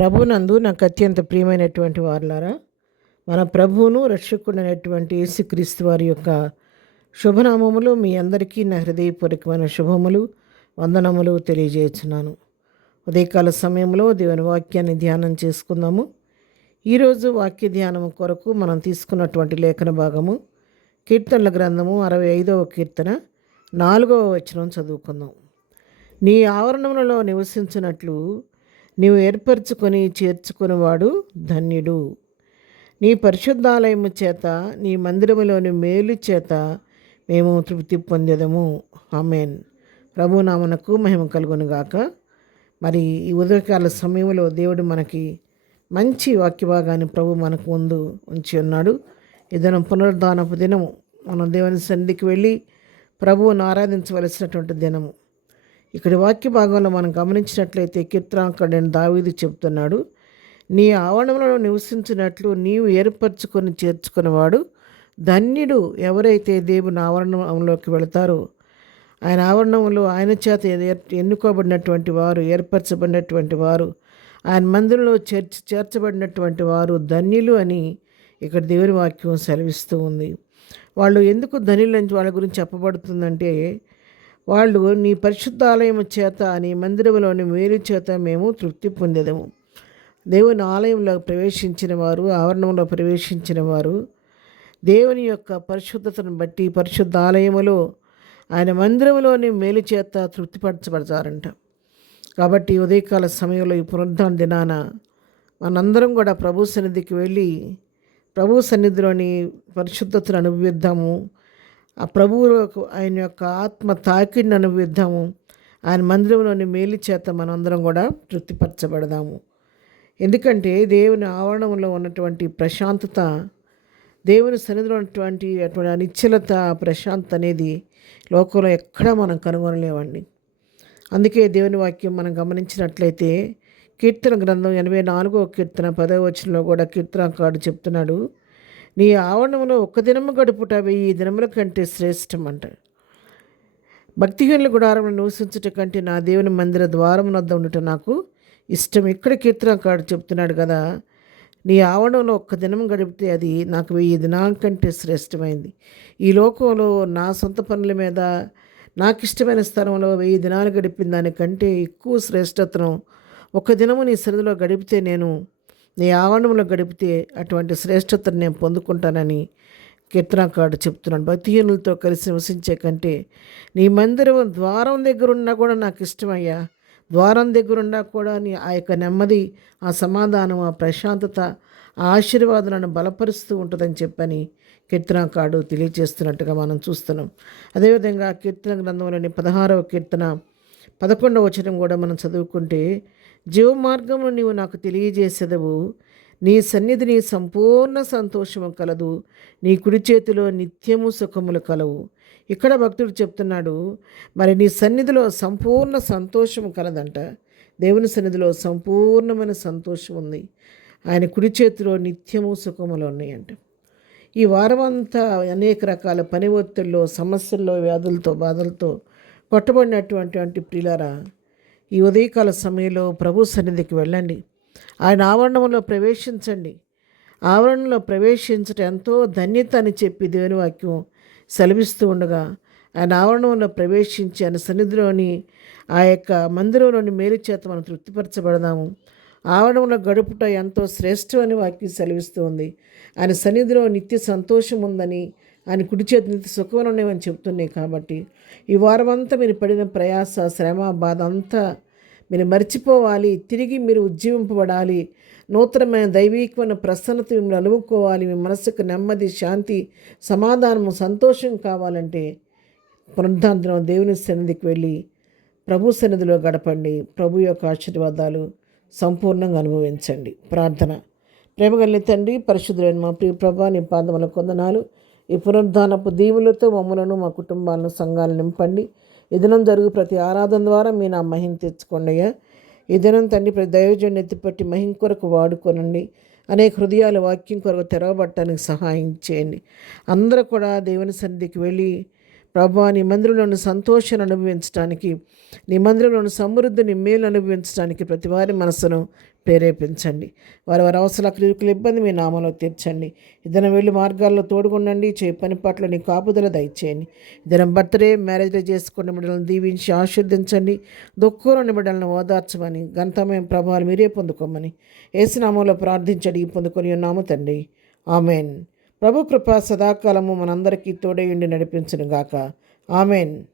ప్రభునందు నాకు అత్యంత ప్రియమైనటువంటి వారులారా, మన ప్రభువును రక్షకుడైనటువంటి యేసుక్రీస్తు వారి యొక్క శుభనామములు మీ అందరికీ నా హృదయపూర్వకమైన శుభములు, వందనములు తెలియజేస్తున్నాను. ఉదయకాల సమయంలో దేవుని వాక్యాన్ని ధ్యానం చేసుకుందాము. ఈరోజు వాక్య ధ్యానం కొరకు మనం తీసుకున్నటువంటి లేఖన భాగము కీర్తనల గ్రంథము 65వ కీర్తన 4వ వచనం చదువుకుందాం. నీ ఆవరణములలో నివసించినట్లు నీవు ఏర్పరచుకొని చేర్చుకునేవాడు ధన్యుడు. నీ పరిశుద్ధాలయము చేత నీ మందిరములోని మేలు చేత మేము తృప్తి పొందేదము. ఆమేన్. ప్రభునామనకు మహిమ కలుగునుగాక. మరి ఈ ఉదయకాల సమయంలో దేవుడు మనకి మంచి వాక్య భాగాన్ని ప్రభు మనకు ముందు ఉంచి ఉన్నాడు. ఈ దినం పునరుద్ధానపు దినము. మనం దేవుని సన్నిధికి వెళ్ళి ప్రభువును ఆరాధించవలసినటువంటి దినము. ఇక్కడ వాక్య భాగంలో మనం గమనించినట్లయితే కీర్తనాకారుడైన దావీదు చెప్తున్నాడు, నీ ఆవరణంలో నివసించినట్లు నీవు ఏర్పరచుకొని చేర్చుకునేవాడు ధన్యుడు. ఎవరైతే దేవుని ఆవరణంలోకి వెళతారో, ఆయన ఆవరణంలో ఆయన చేత ఎన్నుకోబడినటువంటి వారు, ఏర్పరచబడినటువంటి వారు, ఆయన మందిరంలో చేర్చబడినటువంటి వారు ధన్యులు అని ఇక్కడ దేవుని వాక్యం సెలవిస్తూ ఉంది. వాళ్ళు ఎందుకు ధన్యులు అని వాళ్ళ గురించి చెప్పబడుతుందంటే, వాళ్ళు నీ పరిశుద్ధాలయం చేత నీ మందిరంలోని మేలు చేత మేము తృప్తి పొందేదము. దేవుని ఆలయంలో ప్రవేశించిన వారు, ఆవరణంలో ప్రవేశించిన వారు దేవుని యొక్క పరిశుద్ధతను బట్టి పరిశుద్ధ ఆలయములో ఆయన మందిరంలోని మేలు చేత తృప్తిపరచబడతారంట. కాబట్టి ఉదయకాల సమయంలో ఈ పునరుద్ధాన దినాన మనందరం కూడా ప్రభు సన్నిధికి వెళ్ళి ప్రభు సన్నిధిలోని పరిశుద్ధతను అనుభవిద్దాము. ఆ ప్రభువులకు ఆయన యొక్క ఆత్మ తాకిడిని అనుభవిద్దాము. ఆయన మందిరంలోని మేలు చేత మనందరం కూడా తృప్తిపరచబడదాము. ఎందుకంటే దేవుని ఆవరణంలో ఉన్నటువంటి ప్రశాంతత, దేవుని సన్నిధిలో ఉన్నటువంటి అటువంటి నిశ్చలత, ప్రశాంతత అనేది లోకంలో ఎక్కడా మనం కనుగొనలేవండి. అందుకే దేవుని వాక్యం మనం గమనించినట్లయితే కీర్తన గ్రంథం 84వ కీర్తన 10వ వచనంలో కూడా కీర్తనకారుడు చెప్తున్నాడు, నీ ఆవరణంలో ఒక్క దినము గడుపుట 1000 దినముల కంటే శ్రేష్టం అంట. భక్తిహీనుల గుడారంలో నివసించుట కంటే నా దేవుని మందిర ద్వారం వద్ద ఉండుట నాకు ఇష్టం. ఇక్కడ కీర్తనకారుడు చెప్తున్నాడు కదా, నీ ఆవరణంలో ఒక్క దినం గడిపితే అది నాకు 1000 దినాల కంటే శ్రేష్టమైంది. ఈ లోకంలో నా సొంత పనుల మీద నాకు ఇష్టమైన స్థలంలో 1000 దినాలు గడిపిన దానికంటే ఎక్కువ శ్రేష్టతను ఒక దినము నీ సన్నిధిలో గడిపితే, నేను నీ ఆవరణంలో గడిపితే అటువంటి శ్రేష్టతను నేను పొందుకుంటానని కీర్తనకారుడు చెప్తున్నాడు. భక్తిహీనులతో కలిసి నివసించే కంటే నీ మందిరం ద్వారం దగ్గర ఉన్నా కూడా నాకు ఇష్టమయ్యా. ద్వారం దగ్గరున్నా కూడా నీ ఆ యొక్క నెమ్మది, ఆ సమాధానం, ఆ ప్రశాంతత, ఆ ఆశీర్వాదాలను బలపరుస్తూ ఉంటుందని చెప్పని కీర్తనకారుడు తెలియజేస్తున్నట్టుగా మనం చూస్తున్నాం. అదేవిధంగా కీర్తన గ్రంథంలోని 16వ కీర్తన 11వ వచనం కూడా మనం చదువుకుంటే, జీవమార్గమును నీవు నాకు తెలియజేసేదవు, నీ సన్నిధిని సంపూర్ణ సంతోషము కలదు, నీ కుడి చేతిలో నిత్యము సుఖములు కలవు. ఇక్కడ భక్తుడు చెప్తున్నాడు, మరి నీ సన్నిధిలో సంపూర్ణ సంతోషం కలదంట. దేవుని సన్నిధిలో సంపూర్ణమైన సంతోషం ఉంది. ఆయన కుడి చేతిలో నిత్యము సుఖములు ఉన్నాయంట. ఈ వారమంతా అనేక రకాల పని ఒత్తిడిలో, సమస్యల్లో, వ్యాధులతో, బాధలతో కొట్టబడినటువంటి ప్రియులారా, ఈ ఉదయకాల సమయంలో ప్రభు సన్నిధికి వెళ్ళండి. ఆయన ఆవరణంలో ప్రవేశించండి. ఆవరణలో ప్రవేశించటం ఎంతో ధన్యత అని చెప్పి దేవుని వాక్యం సెలవిస్తూ ఉండగా, ఆయన ఆవరణంలో ప్రవేశించి ఆయన సన్నిధిలోని ఆ యొక్క మందిరంలోని మేలు చేత మనం తృప్తిపరచబడదాము. ఆవరణంలో గడుపుట ఎంతో శ్రేష్టం అని వాక్యం సెలవిస్తూ ఉంది. ఆయన సన్నిధిలో నిత్య సంతోషం ఉందని, ఆయన కుడి చేతి నిత్య సుఖం ఉన్నాయని చెప్తున్నాయి. కాబట్టి ఈ వారమంతా మీరు పడిన ప్రయాస, శ్రమ, బాధ అంతా మీరు మర్చిపోవాలి. తిరిగి మీరు ఉజ్జీవింపబడాలి. నూతనమైన దైవీకమైన ప్రసన్నత మిమ్మల్ని అలుముకోవాలి. మీ మనసుకు నెమ్మది, శాంతి, సమాధానము, సంతోషం కావాలంటే పునరుద్ధానం దేవుని సన్నిధికి వెళ్ళి ప్రభు సన్నిధిలో గడపండి. ప్రభు యొక్క ఆశీర్వాదాలు సంపూర్ణంగా అనుభవించండి. ప్రార్థన. ప్రేమగల తండ్రి, పరిశుద్ధులైన మా ప్రియ ప్రభా, నీ పాదముల కొందనాలు. ఈ పునరుద్ధానపు దీవులతో మమ్మలను, మా కుటుంబాలను, సంఘాలను నింపండి. ఈ దినం జరుగు ప్రతి ఆరాధన ద్వారా మీ నా మహిమ తెచ్చుకోండి అయ్యా. ఈ దినం తండ్రి ప్రతి దైవజన్ని ఎత్తిపట్టి మహిమ కొరకు వాడుకోనండి. అనేక హృదయాల వాక్యం కొరకు తెరవబట్టడానికి సహాయం చేయండి. అందరూ కూడా దేవుని సన్నిధికి వెళ్ళి ప్రభా నీ మందిరంలోని సంతోషాన్ని అనుభవించడానికి, నీ మందిరంలోని సమృద్ధిని మేలు అనుభవించడానికి ప్రతి వారి మనసును ప్రేరేపించండి. వారి వారి అవసరాల క్రియకుల ఇబ్బంది మీ నామంలో తీర్చండి. ఇద్దరు వెళ్ళి మార్గాల్లో తోడుగుండండి. చేయి పని పట్ల నీ కాపుదల దయచేయండి. ఇద్దరు బర్త్డే మ్యారేజ్లో చేసుకున్న బిడ్డలను దీవించి ఆశీర్దించండి. దుఃఖంలోని బిడ్డలను ఓదార్చమని ఘనతమైన ప్రభావాలు మీరే పొందుకోమని యేసునామంలో ప్రార్థించి అడిగి పొందుకొని ఉన్నాము తండ్రి. ఆమెన్. ప్రభు కృప సదాకాలము మనందరికీ తోడయుండి నడిపించును గాక. ఆమెన్.